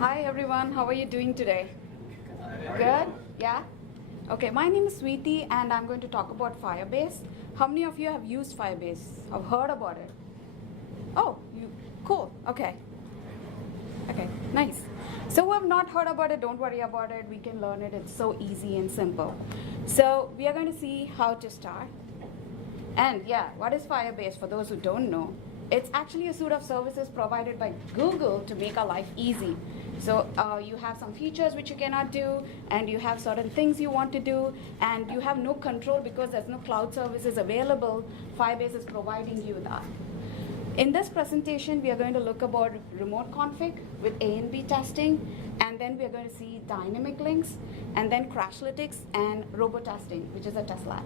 Hi everyone, how are you doing today? Good? Yeah? Okay, my name is Sweety and I'm going to talk about Firebase. How many of you have used Firebase? Have heard about it? Oh, cool, okay. Okay, nice. So who have not heard about it, don't worry about it. We can learn it, it's so easy and simple. So we are going to see how to start. And yeah, what is Firebase for those who don't know? It's actually a suite of services provided by Google to make our life easy. So you have some features which you cannot do, and you have certain things you want to do, and you have no control because there's no cloud services available. Firebase is providing you that. In this presentation, we are going to look about remote config with A and B testing, and then we are going to see dynamic links, and then Crashlytics and Robotesting, which is a test lab.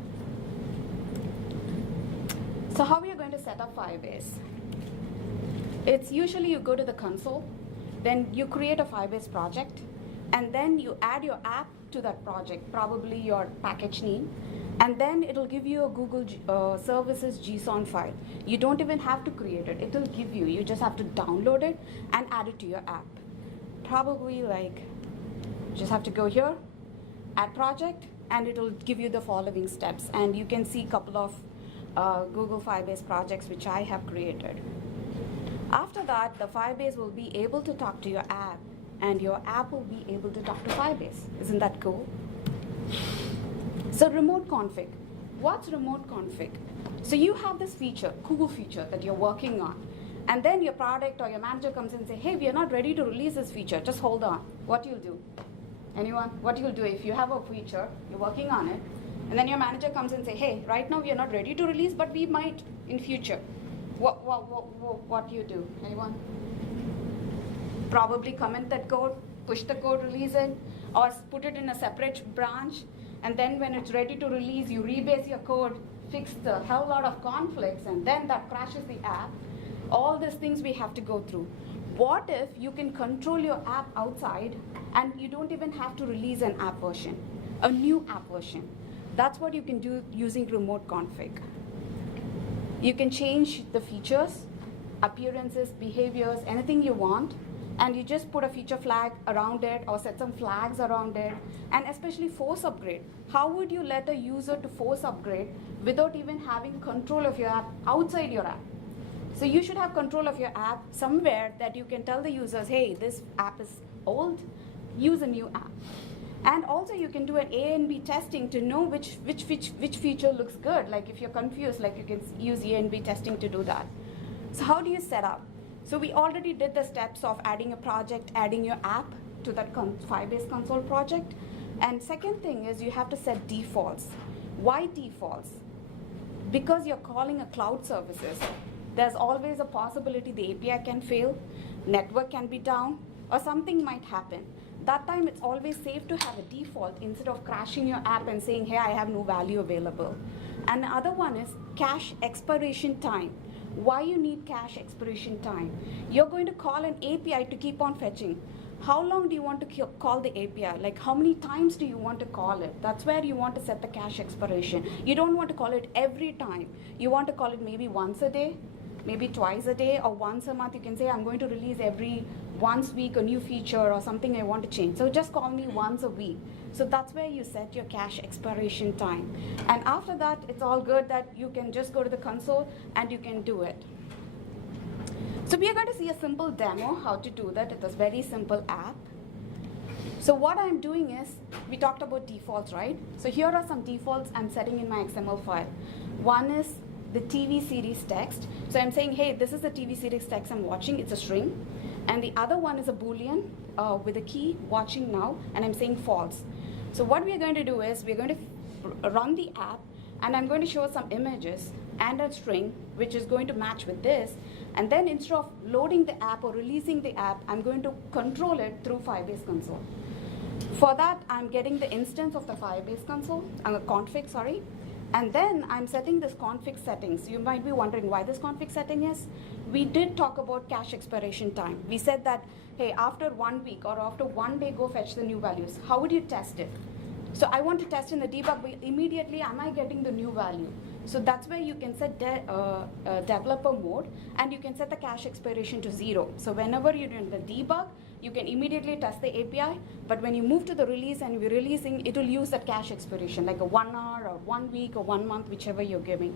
So how we are going to set up Firebase? It's usually you go to the console, then you create a Firebase project, and then you add your app to that project, probably your package name, and then it'll give you a Google Services JSON file. You don't even have to create it. It'll give you. You just have to download it and add it to your app. Probably just have to go here, add project, and it'll give you the following steps. And you can see a couple of Google Firebase projects which I have created. After that, the Firebase will be able to talk to your app, and your app will be able to talk to Firebase. Isn't that cool? So remote config. What's remote config? So you have this feature, cool feature that you're working on, and then your product or your manager comes in and say, hey, we are not ready to release this feature, just hold on. What you'll do? Anyone? What you'll do if you have a feature, you're working on it, and then your manager comes and say, hey, right now we are not ready to release, but we might in future. What you do? Anyone? Probably comment that code, push the code, release it, or put it in a separate branch, and then when it's ready to release, you rebase your code, fix the hell lot of conflicts, and then that crashes the app. All these things we have to go through. What if you can control your app outside and you don't even have to release an app version, a new app version? That's what you can do using remote config. You can change the features, appearances, behaviors, anything you want, and you just put a feature flag around it or set some flags around it, and especially force upgrade. How would you let a user to force upgrade without even having control of your app outside your app? So you should have control of your app somewhere that you can tell the users, hey, this app is old, use a new app. And also you can do an A and B testing to know which feature looks good. Like if you're confused, like you can use A and B testing to do that. So how do you set up? So we already did the steps of adding a project, adding your app to that Firebase console project. And second thing is you have to set defaults. Why defaults? Because you're calling a cloud services. There's always a possibility the API can fail, network can be down, or something might happen. That time it's always safe to have a default instead of crashing your app and saying, hey, I have no value available. And the other one is cache expiration time. Why you need cache expiration time? You're going to call an API to keep on fetching. How long do you want to call the API? Like how many times do you want to call it? That's where you want to set the cache expiration. You don't want to call it every time. You want to call it maybe once a day, maybe twice a day, or once a month. You can say, I'm going to release every once a week a new feature or something I want to change. So just call me once a week. So that's where you set your cache expiration time. And after that, it's all good that you can just go to the console and you can do it. So we are going to see a simple demo how to do that. It's a very simple app. So what I'm doing is, we talked about defaults, right? So here are some defaults I'm setting in my XML file. One is the TV series text. So I'm saying, hey, this is the TV series text I'm watching. It's a string. And the other one is a Boolean with a key, watching now, and I'm saying false. So what we're going to do is we're going to run the app, and I'm going to show some images and a string, which is going to match with this. And then instead of loading the app or releasing the app, I'm going to control it through Firebase console. For that, I'm getting the instance of the Firebase console, config, sorry. And then I'm setting this config settings. You might be wondering why this config setting is. We did talk about cache expiration time. We said that, hey, after 1 week or after 1 day, go fetch the new values. How would you test it? So I want to test in the debug, but immediately, am I getting the new value? So that's where you can set developer mode, and you can set the cache expiration to 0. So whenever you're in the debug, you can immediately test the API, but when you move to the release and you're releasing, it will use that cache expiration, like a 1 hour or 1 week or 1 month, whichever you're giving.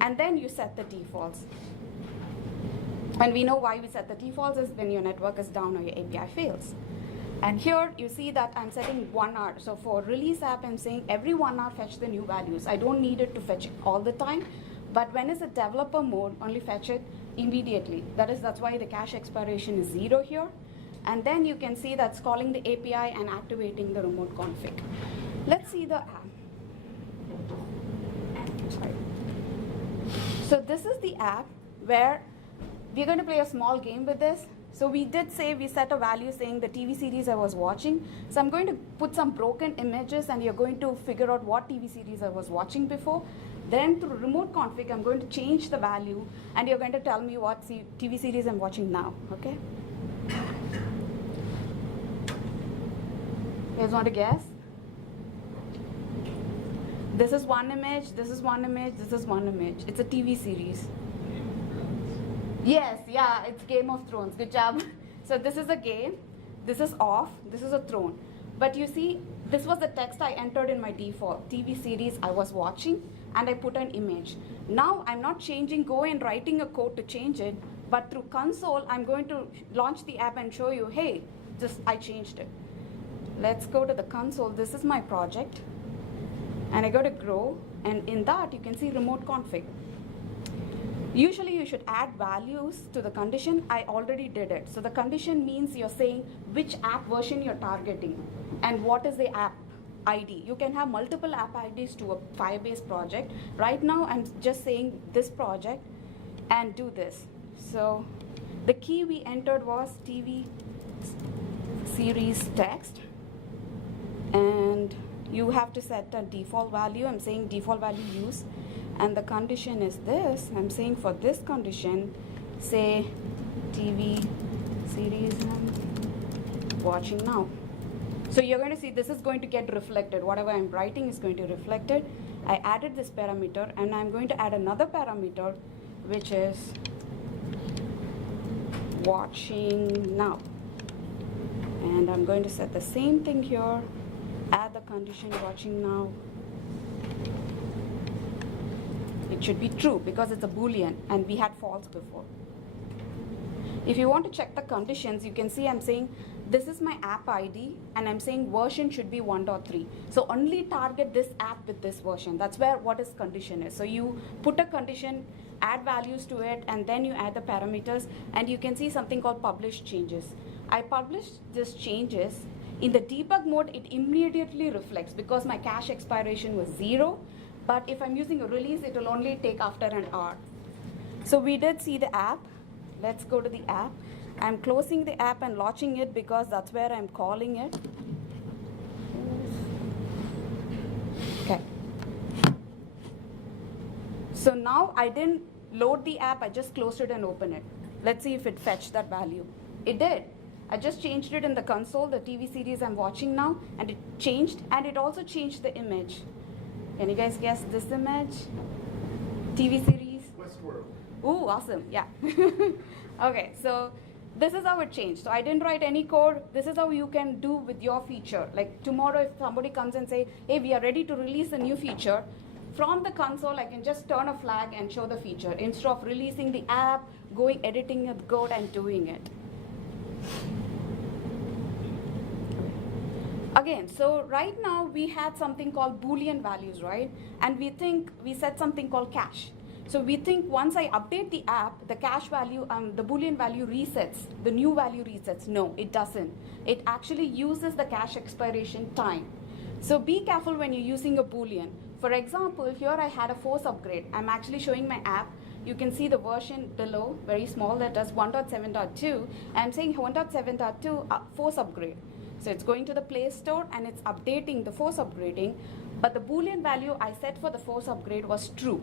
And then you set the defaults. And we know why we set the defaults is when your network is down or your API fails. And here you see that I'm setting 1 hour. So for release app, I'm saying every 1 hour fetch the new values. I don't need it to fetch it all the time, but when it's a developer mode, only fetch it immediately. That's why the cache expiration is 0 here. And then you can see that's calling the API and activating the remote config. Let's see the app. Sorry. So this is the app where we're going to play a small game with this. So we did say we set a value saying the TV series I was watching. So I'm going to put some broken images and you're going to figure out what TV series I was watching before. Then through remote config, I'm going to change the value and you're going to tell me what TV series I'm watching now, okay? You guys want to guess? This is one image, this is one image, this is one image. It's a TV series. Yes, yeah, it's Game of Thrones. Good job. So this is a game, this is off, this is a throne. But you see, this was the text I entered in my default TV series I was watching, and I put an image. Now I'm not changing, go and writing a code to change it, but through console, I'm going to launch the app and show you, hey, I changed it. Let's go to the console. This is my project. And I go to grow, and in that you can see remote config. Usually you should add values to the condition. I already did it. So the condition means you're saying which app version you're targeting and what is the app ID. You can have multiple app IDs to a Firebase project. Right now I'm just saying this project and do this. So the key we entered was TV series text, and you have to set a default value. I'm saying default value use. And the condition is this. I'm saying for this condition, say TV series I'm watching now. So you're going to see this is going to get reflected. Whatever I'm writing is going to reflect it. I added this parameter, and I'm going to add another parameter, which is watching now. And I'm going to set the same thing here. Add the condition watching now. It should be true because it's a Boolean and we had false before. If you want to check the conditions, you can see I'm saying this is my app ID and I'm saying version should be 1.3. So only target this app with this version. That's where what is condition is. So you put a condition, add values to it, and then you add the parameters, and you can see something called publish changes. I published these changes. In the debug mode, it immediately reflects because my cache expiration was 0. But if I'm using a release, it will only take after an hour. So we did see the app. Let's go to the app. I'm closing the app and launching it because that's where I'm calling it. Okay. So now I didn't load the app, I just closed it and opened it. Let's see if it fetched that value. It did. I just changed it in the console, the TV series I'm watching now, and it changed, and it also changed the image. Can you guys guess this image? TV series? Westworld. Ooh, awesome, yeah. Okay, so this is how it changed. So I didn't write any code. This is how you can do with your feature. Like tomorrow if somebody comes and say, hey, we are ready to release a new feature, from the console I can just turn a flag and show the feature instead of releasing the app, going editing the code and doing it. Again, so right now we had something called Boolean values, right? And we think we set something called cache. So we think once I update the app, the cache value, the Boolean value resets, the new value resets. No, it doesn't. It actually uses the cache expiration time. So be careful when you're using a Boolean. For example, here I had a force upgrade. I'm actually showing my app. You can see the version below, very small letters, 1.7.2. I'm saying 1.7.2 force upgrade. So it's going to the Play Store and it's updating the force upgrading, but the Boolean value I set for the force upgrade was true.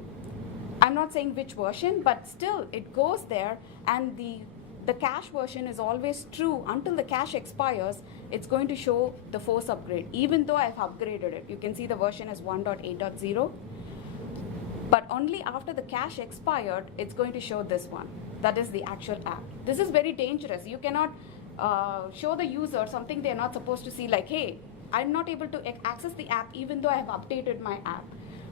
I'm not saying which version, but still it goes there, and the cache version is always true until the cache expires. It's going to show the force upgrade, even though I've upgraded it. You can see the version is 1.8.0, but only after the cache expired, it's going to show this one. That is the actual app. This is very dangerous. You cannot show the user something they're not supposed to see, like, hey, I'm not able to access the app even though I have updated my app.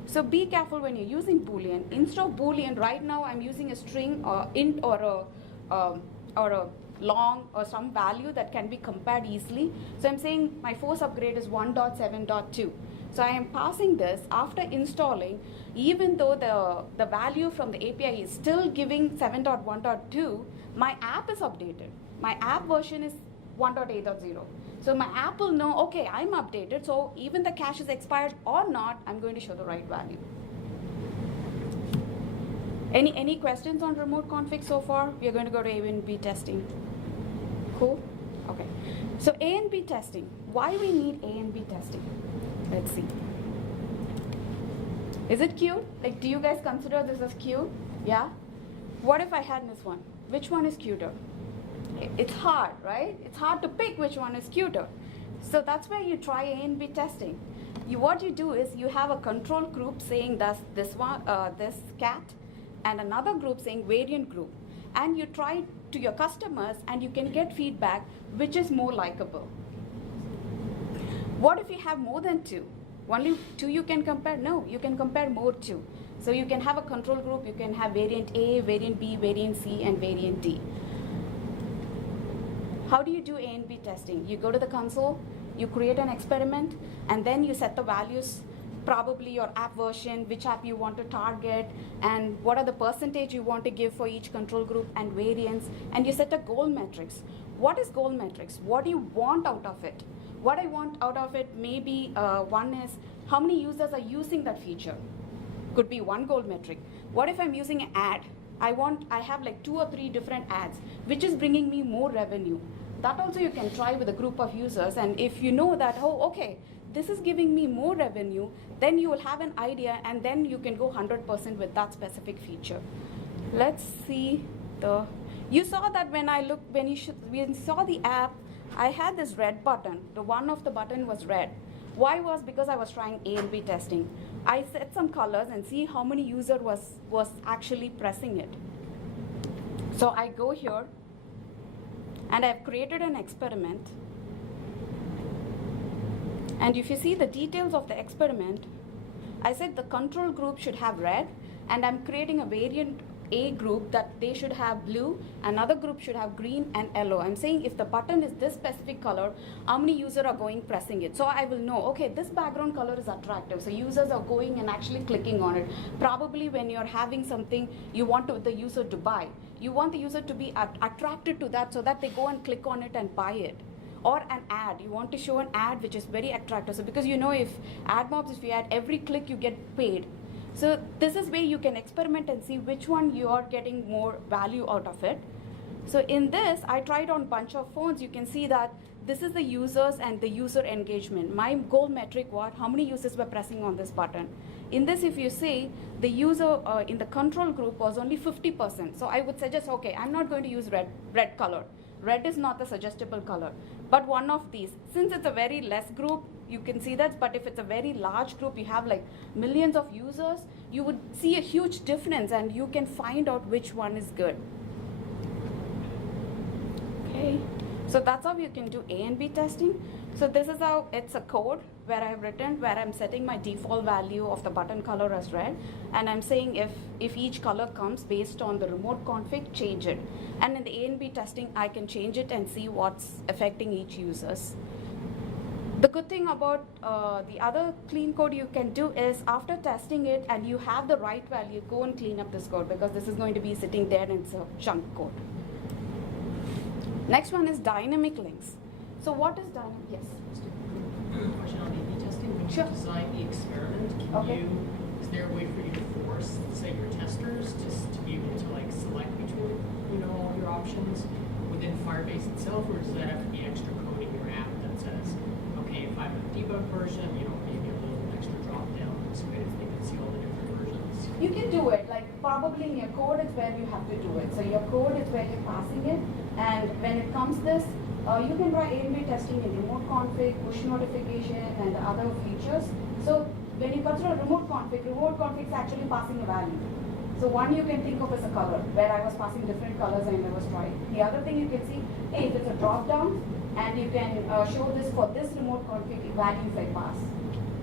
So be careful when you're using Boolean. Instead of Boolean, right now I'm using a string or int or a long or some value that can be compared easily. So I'm saying my force upgrade is 1.7.2. So I am passing this after installing, even though the value from the API is still giving 7.1.2, my app is updated. My app version is 1.8.0. So my app will know, okay, I'm updated, so even the cache is expired or not, I'm going to show the right value. Any questions on remote config so far? We are going to go to A and B testing. Cool? Okay. So A and B testing. Why we need A and B testing? Let's see. Is it cute? Like, do you guys consider this as cute? Yeah? What if I had this one? Which one is cuter? It's hard, right? It's hard to pick which one is cuter. So that's where you try A and B testing. What you do is you have a control group saying this cat, and another group saying variant group. And you try to your customers and you can get feedback which is more likable. What if you have more than two? Only two you can compare? No, you can compare more too. So you can have a control group, you can have variant A, variant B, variant C, and variant D. How do you do A and B testing? You go to the console, you create an experiment, and then you set the values, probably your app version, which app you want to target, and what are the percentage you want to give for each control group and variance, and you set a goal metrics. What is goal metrics? What do you want out of it? What I want out of it, maybe one is how many users are using that feature. Could be one goal metric. What if I'm using an ad? I have like 2 or 3 different ads, which is bringing me more revenue. That also you can try with a group of users, and if you know that, oh, okay, this is giving me more revenue, then you will have an idea, and then you can go 100% with that specific feature. Let's see you saw that when you saw the app, I had this red button. The one of the button was red. Why was? Because I was trying A and B testing. I set some colors and see how many user was actually pressing it. So I go here, and I've created an experiment. And if you see the details of the experiment, I said the control group should have red, and I'm creating a variant A group that they should have blue, another group should have green and yellow. I'm saying if the button is this specific color, how many users are going pressing it? So I will know, okay, this background color is attractive. So users are going and actually clicking on it. Probably when you're having something you want the user to buy, you want the user to be attracted to that so that they go and click on it and buy it. Or an ad, you want to show an ad which is very attractive. So because you know if ad mobs, if you add every click you get paid. So this is where you can experiment and see which one you are getting more value out of it. So in this, I tried on a bunch of phones. You can see that this is the users and the user engagement. My goal metric was how many users were pressing on this button. In this, if you see, the user in the control group was only 50%. So I would suggest, okay, I'm not going to use red color. Red is not the suggestible color. But one of these, since it's a very less group, you can see that, but if it's a very large group, you have like millions of users, you would see a huge difference and you can find out which one is good. Okay, so that's how you can do A and B testing. So this is how it's a code where I've written, where I'm setting my default value of the button color as red, and I'm saying if each color comes based on the remote config, change it. And in the A and B testing, I can change it and see what's affecting each users. The good thing about the other clean code you can do is after testing it and you have the right value, go and clean up this code because this is going to be sitting there and it's a chunk code. Next one is dynamic links. So what is dynamic? Yes. Question on A/B testing. When you design the experiment, is there a way for you to force, say, your testers to be able to like select between all your options within Firebase itself, or does that have to be extra code in your app that says, okay, if I'm a debug version, maybe a little extra drop down so that they can see all the different versions? You can do it. Like probably in your code is where you have to do it. So your code is where you're passing it, and when it comes this. You can try A and B testing in remote config, push notification, and the other features. So when you consider remote config is actually passing a value. So one you can think of as a color, where I was passing different colors and I was trying. The other thing you can see, hey, if it's a drop down, and you can show this for this remote config value if I pass,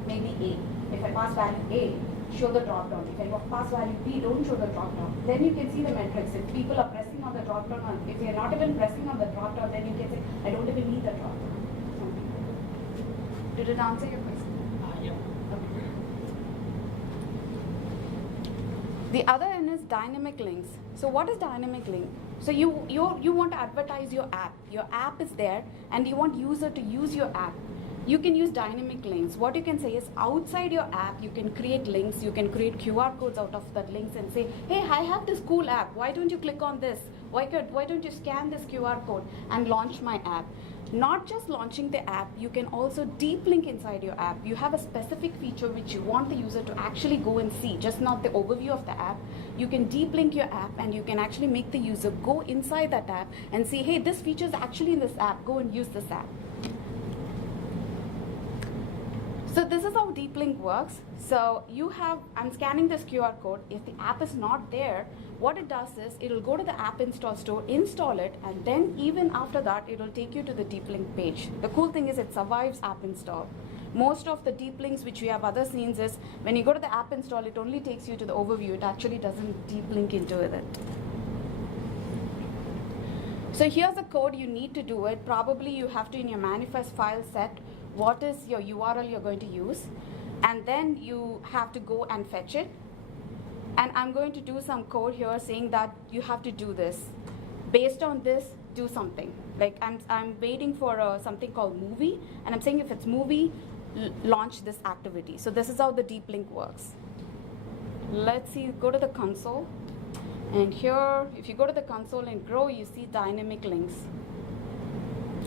maybe A. If I pass value A, show the drop down. If I pass value B, don't show the drop down. Then you can see the metrics. If people are pressing on the drop down, if they are not even pressing on the drop down, then you can say, I don't even need the drop down. Did it answer your question? Yeah. Okay. The other end is dynamic links. So what is dynamic link? So you want to advertise your app. Your app is there and you want user to use your app. You can use dynamic links. What you can say is outside your app, you can create links, you can create QR codes out of that links and say, hey, I have this cool app. Why don't you click on this? Why don't you scan this QR code and launch my app? Not just launching the app, you can also deep link inside your app. You have a specific feature which you want the user to actually go and see, just not the overview of the app. You can deep link your app and you can actually make the user go inside that app and see, hey, this feature is actually in this app, go and use this app. So this is how deep link works. So I'm scanning this QR code. If the app is not there, what it does is it'll go to the app install store, install it, and then even after that, it'll take you to the deep link page. The cool thing is it survives app install. Most of the deep links which we have other scenes is when you go to the app install, it only takes you to the overview. It actually doesn't deep link into it. So here's the code you need to do it. Probably you have to in your manifest file set what is your URL you're going to use, and then you have to go and fetch it. And I'm going to do some code here saying that you have to do this. Based on this, do something. Like I'm waiting for something called movie, and I'm saying if it's movie, launch this activity. So this is how the deep link works. Let's see, go to the console. And here, if you go to the console and grow, you see dynamic links.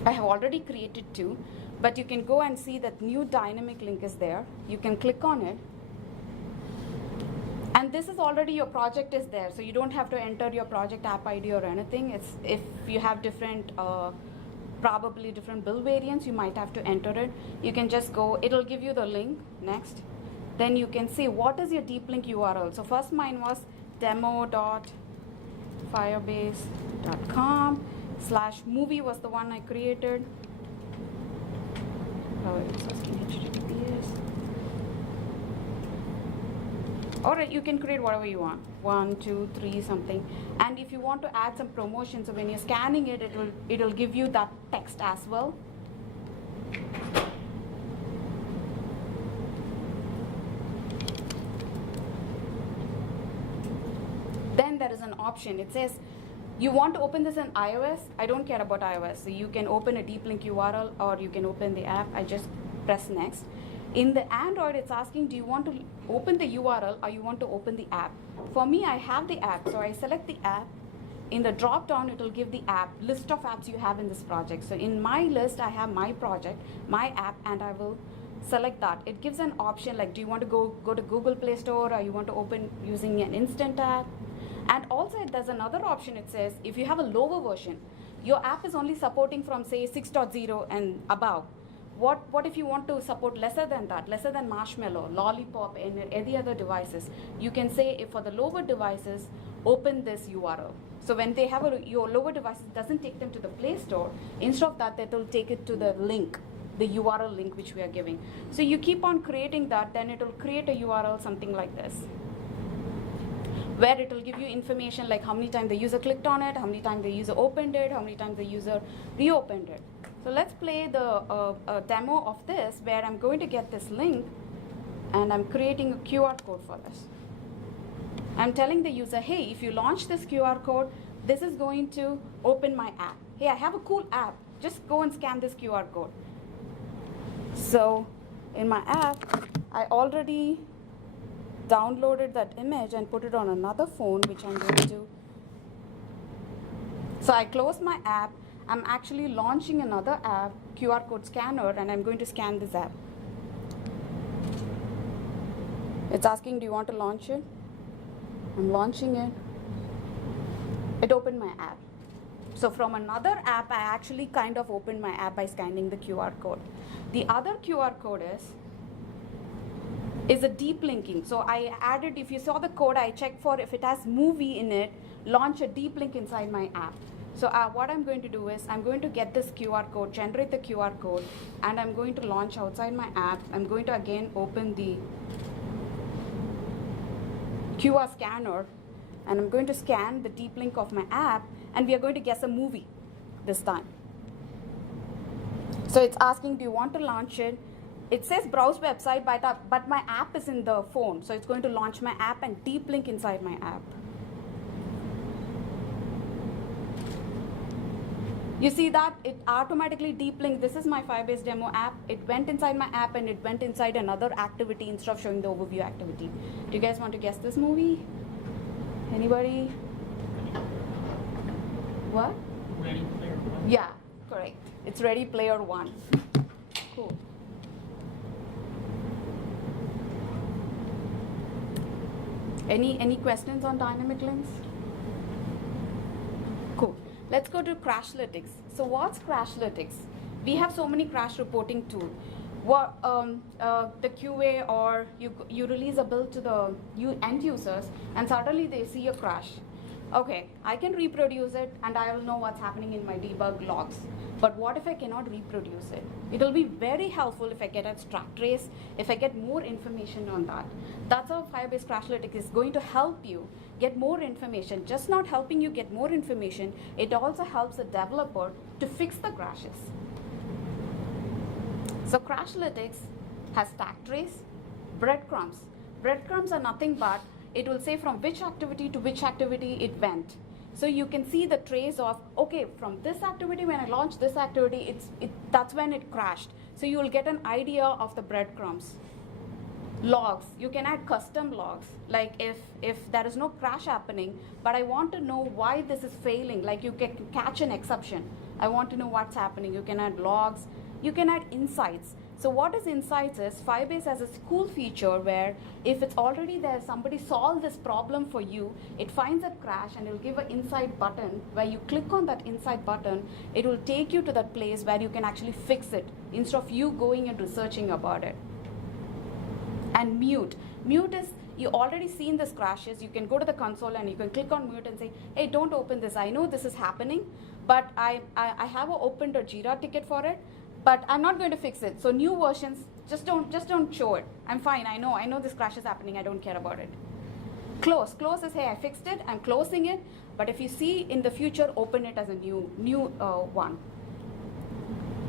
I have already created two, but you can go and see that new dynamic link is there. You can click on it. And this is already your project is there, so you don't have to enter your project app ID or anything. It's if you have different, probably different build variants, you might have to enter it. You can just go, it'll give you the link, next. Then you can see what is your deep link URL. So first mine was demo.firebase.com/movie was the one I created. Oh, it's asking HTTPS. Alright, you can create whatever you want. 1, 2, 3, something. And if you want to add some promotion, so when you're scanning it, it'll give you that text as well. Then there is an option. It says, you want to open this in iOS? I don't care about iOS. So you can open a deep link URL or you can open the app. I just press next. In the Android, it's asking, do you want to open the URL or you want to open the app? For me, I have the app, so I select the app. In the drop down, it will give the app, list of apps you have in this project. So in my list, I have my project, my app, and I will select that. It gives an option like, do you want to go to Google Play Store or you want to open using an instant app? And also there's another option. It says, if you have a lower version, your app is only supporting from say 6.0 and above. What if you want to support lesser than that, lesser than Marshmallow, Lollipop, and any other devices? You can say if for the lower devices, open this URL. So when they have your lower devices, doesn't take them to the Play Store. Instead of that, will take it to the link, the URL link which we are giving. So you keep on creating that, then it will create a URL something like this, where it will give you information like how many times the user clicked on it, how many times the user opened it, how many times the user reopened it. So let's play the demo of this where I'm going to get this link and I'm creating a QR code for this. I'm telling the user, hey, if you launch this QR code, this is going to open my app. Hey, I have a cool app. Just go and scan this QR code. So in my app, I already downloaded that image and put it on another phone, which I'm going to. So I close my app. I'm actually launching another app, QR code scanner, and I'm going to scan this app. It's asking, do you want to launch it? I'm launching it. It opened my app. So from another app, I actually kind of opened my app by scanning the QR code. The other QR code is is a deep linking. So I added, if you saw the code, I checked for if it has movie in it, launch a deep link inside my app. So what I'm going to do is I'm going to get this QR code, generate the QR code, and I'm going to launch outside my app. I'm going to again open the QR scanner, and I'm going to scan the deep link of my app, and we are going to guess a movie this time. So it's asking, do you want to launch it? It says browse website, but my app is in the phone, so it's going to launch my app and deep link inside my app. You see that it automatically deep linked. This is my Firebase demo app. It went inside my app and it went inside another activity instead of showing the overview activity. Do you guys want to guess this movie? Anybody? What? Ready Player One? Yeah, correct. It's Ready Player One. Cool. Any questions on dynamic links? Cool. Let's go to Crashlytics. So what's Crashlytics? We have so many crash reporting tools. The QA, or you release a build to the end users, and suddenly they see a crash. Okay, I can reproduce it and I will know what's happening in my debug logs. But what if I cannot reproduce it? It will be very helpful if I get a track trace, if I get more information on that. That's how Firebase Crashlytics is going to help you get more information. Just not helping you get more information, it also helps the developer to fix the crashes. So Crashlytics has stack trace, breadcrumbs. Breadcrumbs are nothing but it will say from which activity to which activity it went. So you can see the trace of, okay, from this activity, when I launched this activity, that's when it crashed. So you will get an idea of the breadcrumbs. Logs, you can add custom logs. Like if there is no crash happening, but I want to know why this is failing, like you can catch an exception. I want to know what's happening. You can add logs, you can add insights. So what is insights is Firebase has a cool feature where if it's already there, somebody solved this problem for you, it finds a crash and it'll give an insight button where you click on that insight button, it will take you to that place where you can actually fix it instead of you going and researching about it. And mute. Mute is, you already seen this crashes, you can go to the console and you can click on mute and say, hey, don't open this. I know this is happening, but I have opened a Jira ticket for it, but I'm not going to fix it. So new versions, just don't show it. I'm fine. I know this crash is happening. I don't care about it. Close. Close is, hey, I fixed it. I'm closing it. But if you see in the future, open it as a new one.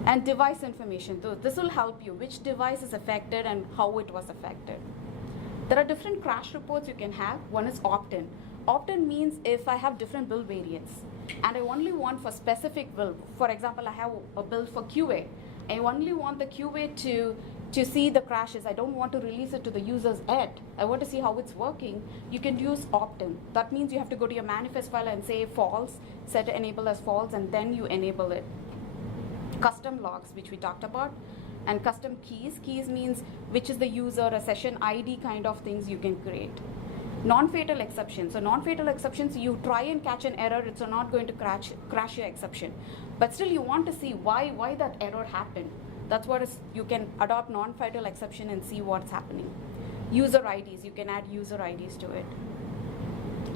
And device information. So this will help you which device is affected and how it was affected. There are different crash reports you can have. One is opt-in. Opt-in means if I have different build variants and I only want for specific build. For example, I have a build for QA. I only want the QA to see the crashes. I don't want to release it to the users yet. I want to see how it's working. You can use opt-in. That means you have to go to your manifest file and say false, set enable as false, and then you enable it. Custom logs, which we talked about, and custom keys. Keys means which is the user, a session ID kind of things you can create. Non-fatal exceptions. So non-fatal exceptions, you try and catch an error, it's not going to crash your exception. But still you want to see why that error happened. That's what is, you can adopt non-fatal exception and see what's happening. User IDs, you can add user IDs to it.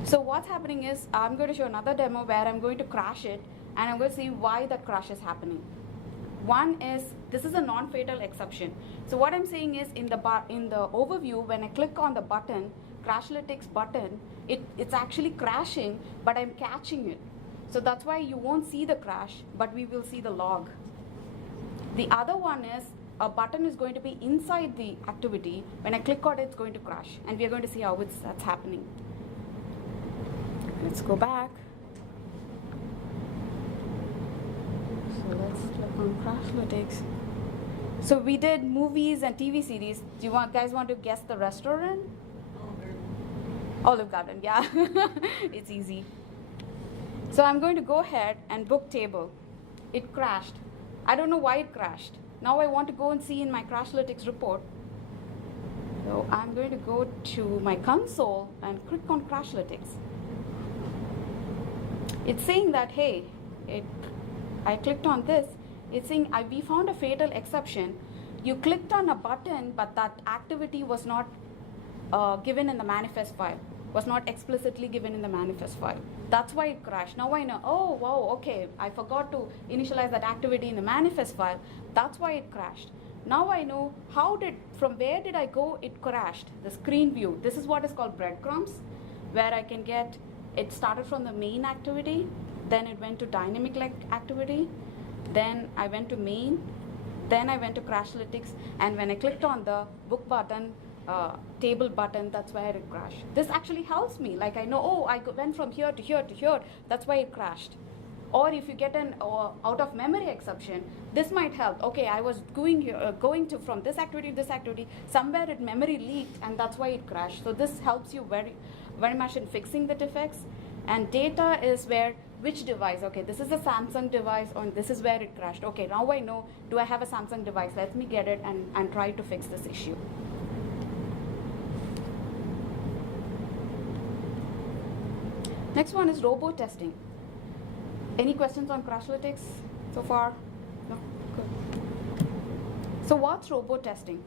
So what's happening is, I'm going to show another demo where I'm going to crash it and I'm going to see why that crash is happening. One is, this is a non-fatal exception. So what I'm saying is in the overview, when I click on the button, Crashlytics button, it's actually crashing, but I'm catching it. So that's why you won't see the crash, but we will see the log. The other one is, a button is going to be inside the activity. When I click on it, it's going to crash, and we are going to see how that's happening. Let's go back. So let's click on Crashlytics. So we did movies and TV series. Do you guys want to guess the restaurant? Olive Garden, yeah. It's easy. So I'm going to go ahead and book table. It crashed. I don't know why it crashed. Now I want to go and see in my Crashlytics report. So I'm going to go to my console and click on Crashlytics. It's saying that, hey, I clicked on this. It's saying we found a fatal exception. You clicked on a button, but that activity was not given in the manifest file, was not explicitly given in the manifest file. That's why it crashed. Now I know, oh, wow, okay, I forgot to initialize that activity in the manifest file. That's why it crashed. Now I know from where did I go, it crashed. The screen view. This is what is called breadcrumbs, where I can get, it started from the main activity, then it went to dynamic activity, then I went to main, then I went to Crashlytics, and when I clicked on the book button, table button, that's where it crashed. This actually helps me. Like I know, oh, I went from here to here to here, that's why it crashed. Or if you get an out of memory exception, this might help. Okay, I was going to from this activity to this activity, somewhere it memory leaked, and that's why it crashed. So this helps you very, very much in fixing the defects. And data is where, which device? Okay, this is a Samsung device, and this is where it crashed. Okay, now I know, do I have a Samsung device? Let me get it and try to fix this issue. Next one is robotesting. Any questions on Crashlytics so far? No? Good. So what's robotesting?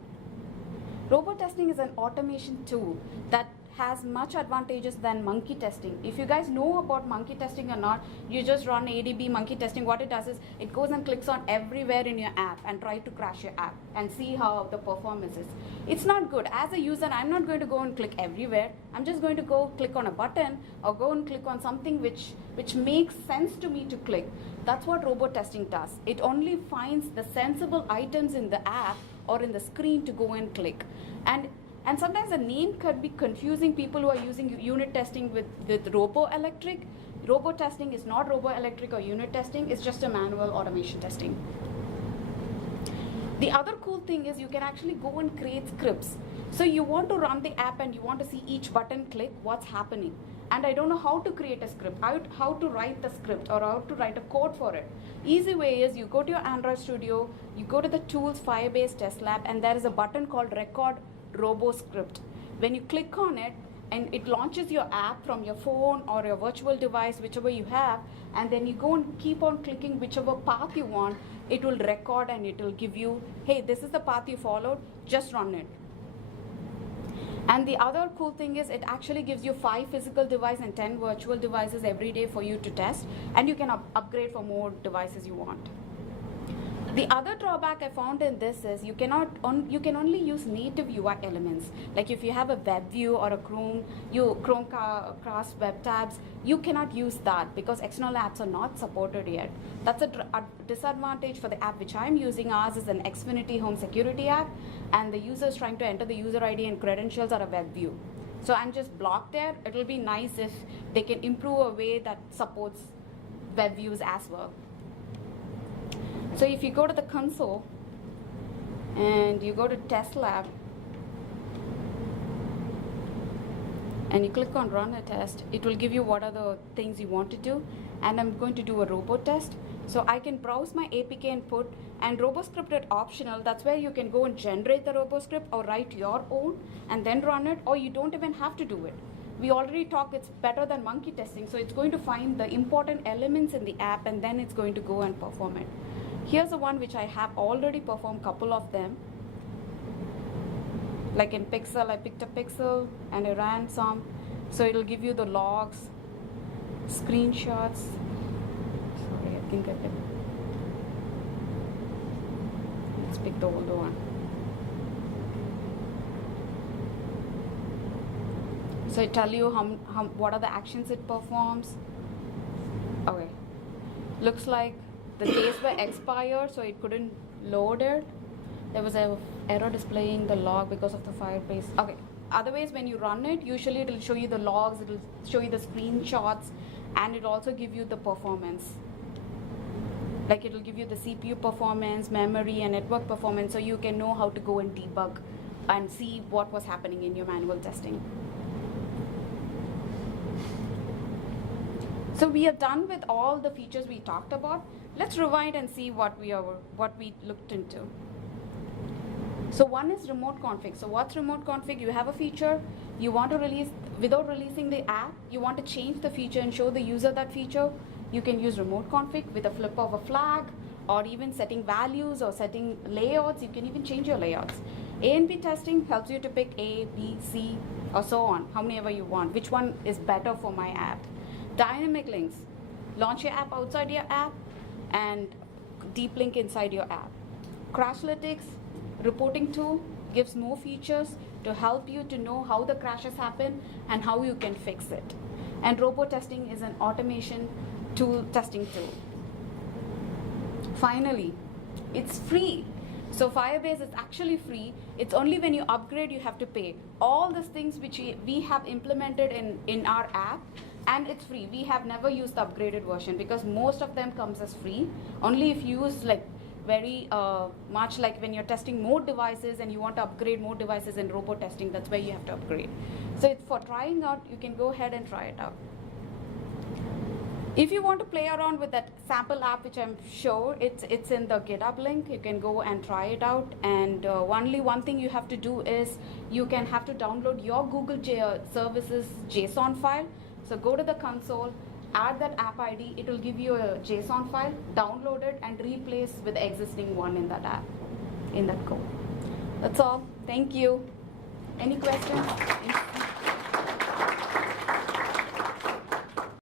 Robotesting is an automation tool that has much advantages than monkey testing. If you guys know about monkey testing or not, you just run ADB monkey testing. What it does is it goes and clicks on everywhere in your app and try to crash your app and see how the performance is. It's not good. As a user, I'm not going to go and click everywhere. I'm just going to go click on a button or go and click on something which makes sense to me to click. That's what robot testing does. It only finds the sensible items in the app or in the screen to go and click. And sometimes the name could be confusing people who are using unit testing with robo-electric. Robo-testing is not robo-electric or unit testing, it's just a manual automation testing. The other cool thing is you can actually go and create scripts. So you want to run the app and you want to see each button click, what's happening. And I don't know how to create a script, how to write the script or how to write a code for it. Easy way is you go to your Android Studio, you go to the tools Firebase Test Lab, and there is a button called Record RoboScript. When you click on it, and it launches your app from your phone or your virtual device, whichever you have, and then you go and keep on clicking whichever path you want, it will record and it will give you, hey, this is the path you followed, just run it. And the other cool thing is it actually gives you 5 physical devices and 10 virtual devices every day for you to test, and you can upgrade for more devices you want. The other drawback I found in this is you can only use native UI elements. Like if you have a web view or a Chromecast web tabs, you cannot use that because external apps are not supported yet. That's a disadvantage for the app which I'm using. Ours is an Xfinity home security app, and the user is trying to enter the user ID and credentials are a web view. So I'm just blocked there. It'll be nice if they can improve a way that supports web views as well. So if you go to the console and you go to Test Lab and you click on Run a Test, it will give you what are the things you want to do. And I'm going to do a robot test. So I can browse my APK input, and RoboScript is optional. That's where you can go and generate the RoboScript or write your own and then run it, or you don't even have to do it. We already talked it's better than monkey testing. So it's going to find the important elements in the app and then it's going to go and perform it. Here's the one which I have already performed a couple of them. Like in Pixel, I picked a Pixel and I ran some. So it'll give you the logs, screenshots. Sorry, I think I did. Let's pick the older one. So I tell you what are the actions it performs. Okay, looks like the days were expired, so it couldn't load it. There was an error displaying the log because of the Firebase. Okay, otherwise when you run it, usually it will show you the logs, it will show you the screenshots, and it will also give you the performance. Like it will give you the CPU performance, memory, and network performance, so you can know how to go and debug and see what was happening in your manual testing. So we are done with all the features we talked about. Let's rewind and see what we looked into. So one is remote config. So what's remote config? You have a feature you want to release without releasing the app. You want to change the feature and show the user that feature. You can use remote config with a flip of a flag, or even setting values or setting layouts. You can even change your layouts. A and B testing helps you to pick A, B, C, or so on, how many ever you want. Which one is better for my app? Dynamic links. Launch your app outside your app and deep link inside your app. Crashlytics, reporting tool, gives more features to help you to know how the crashes happen and how you can fix it. And Robotesting is an automation tool, testing tool. Finally, it's free. So Firebase is actually free. It's only when you upgrade you have to pay. All these things which we have implemented in our app, and it's free. We have never used the upgraded version because most of them comes as free. Only if you use like very much like when you're testing more devices and you want to upgrade more devices in robot testing, that's where you have to upgrade. So it's for trying out, you can go ahead and try it out. If you want to play around with that sample app, which I'm sure it's in the GitHub link, you can go and try it out. And only one thing you have to do is you can have to download your Google Services JSON file. So go to the console, add that app ID, it will give you a JSON file, download it and replace with the existing one in that app, in that code. That's all. Thank you. Any questions?